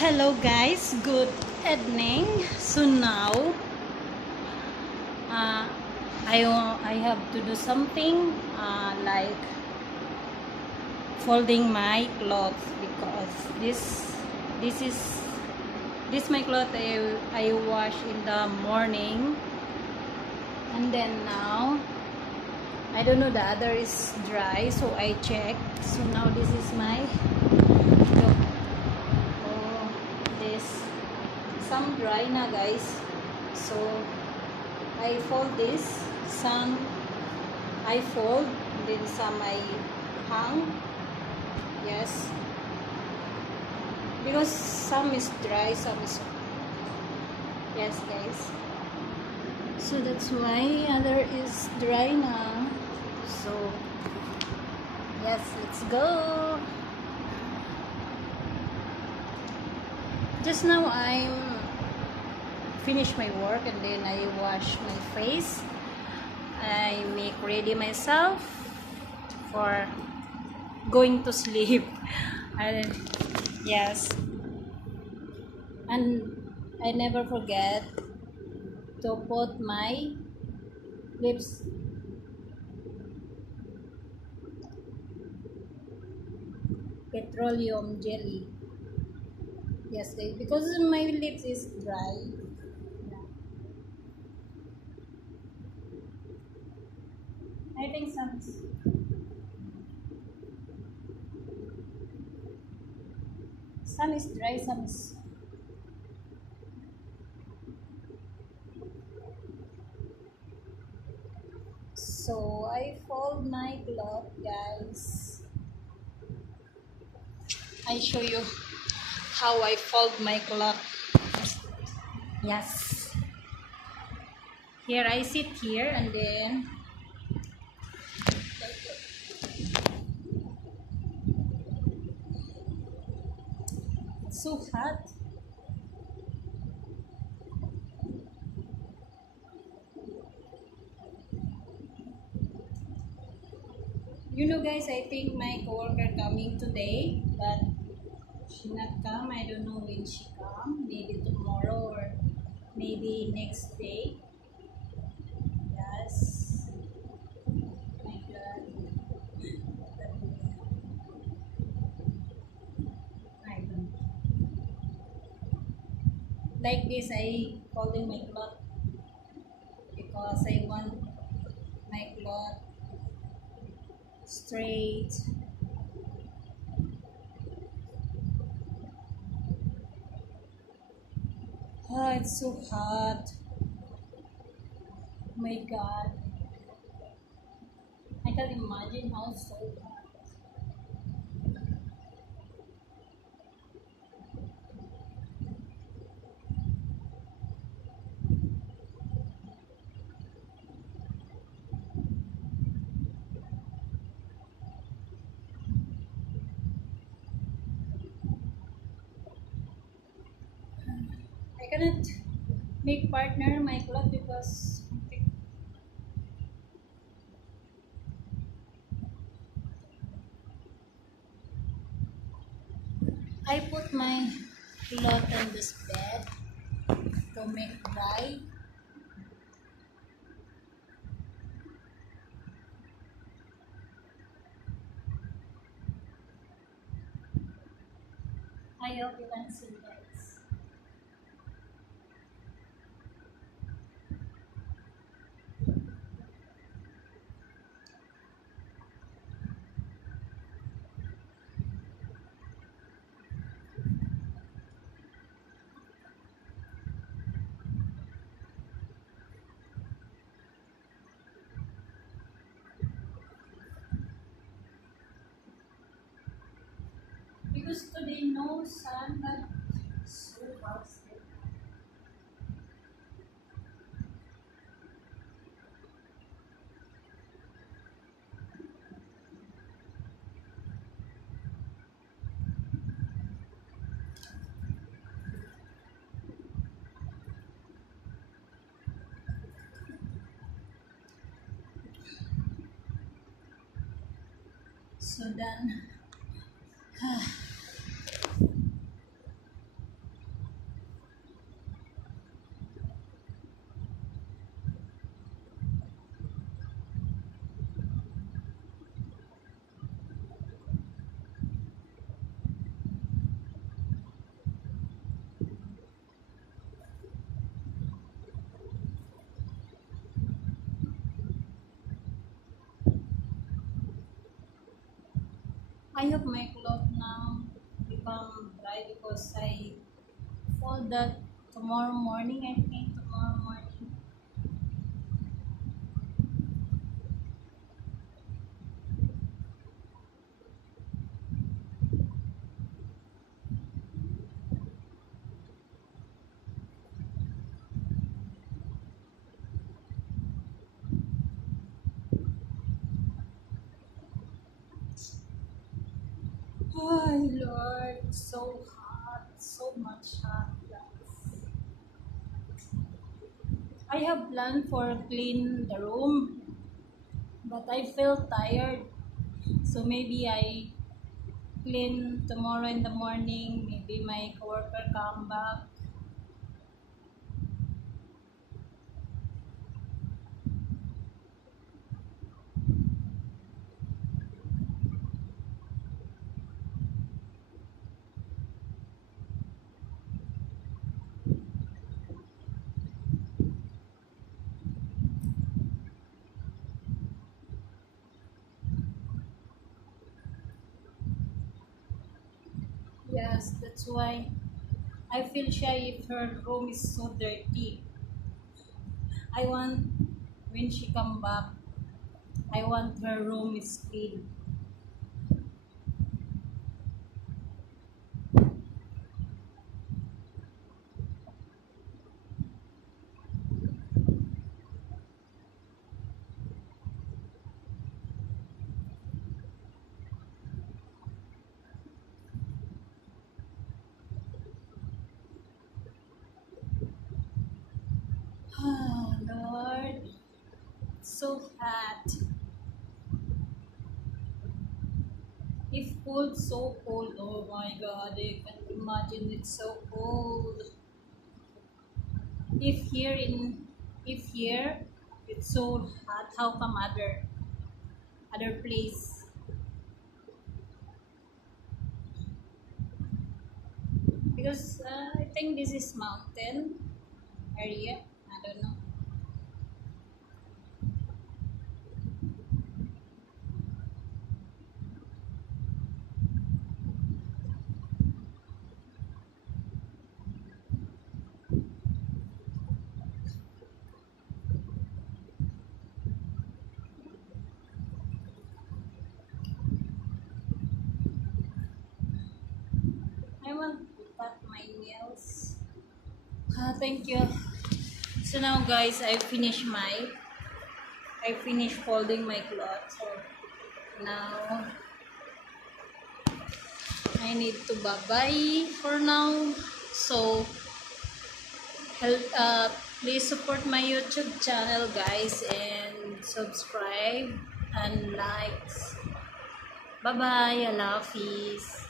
Hello guys, good evening. So now, uh, I have to do something like folding my clothes because this is this my clothes I wash in the morning, and then now I don't know, the other is dry, so I check. So now this is my look. Oh, this some dry na guys, so I fold this, some I fold, then some I hang. Yes, because some is dry, some is, yes guys, so that's why other is dry now. So yes, let's go. Just now I'm finish my work, and then I wash my face. I make ready myself for going to sleep. And yes, and I never forget to put my lips petroleum jelly. Yes guys, because my lips is dry. I think some is dry, some is, so I fold my cloth guys. I show you how I fold my cloth. Yes, here I sit here, and then it's so hot. You know guys, I think my coworker coming today, but she not come. I don't know when she come. Maybe tomorrow or maybe next day. Yes. My God. I don't. Like this, I folding my cloth because I want my cloth straight. Ah, it's so hot. Oh my God. I can't imagine how so hot. I cannot make partner my cloth because I put my cloth on this bed to make dry. I hope you can see guys. Because today no sun, but so hot still. So then I hope my clothes now become dry because I fold that tomorrow morning, I think tomorrow morning. Oh Lord, so hot, so much hot, guys. I have planned for clean the room, but I feel tired. So maybe I clean tomorrow in the morning. Maybe my coworker come back. Yes, that's why I feel shy if her room is so dirty. I want when she come back, I want her room is clean. Oh Lord, so hot. If cold, so cold. Oh my God, I can imagine it's so cold. If here in, if here it's so hot, how come other place? Because I think this is mountain area. I don't know. I want to cut my nails. Thank you. So now, guys, I finished folding my clothes. So now I need to bye bye for now. So help, please support my YouTube channel, guys, and subscribe and likes. Bye bye. Allah Hafiz.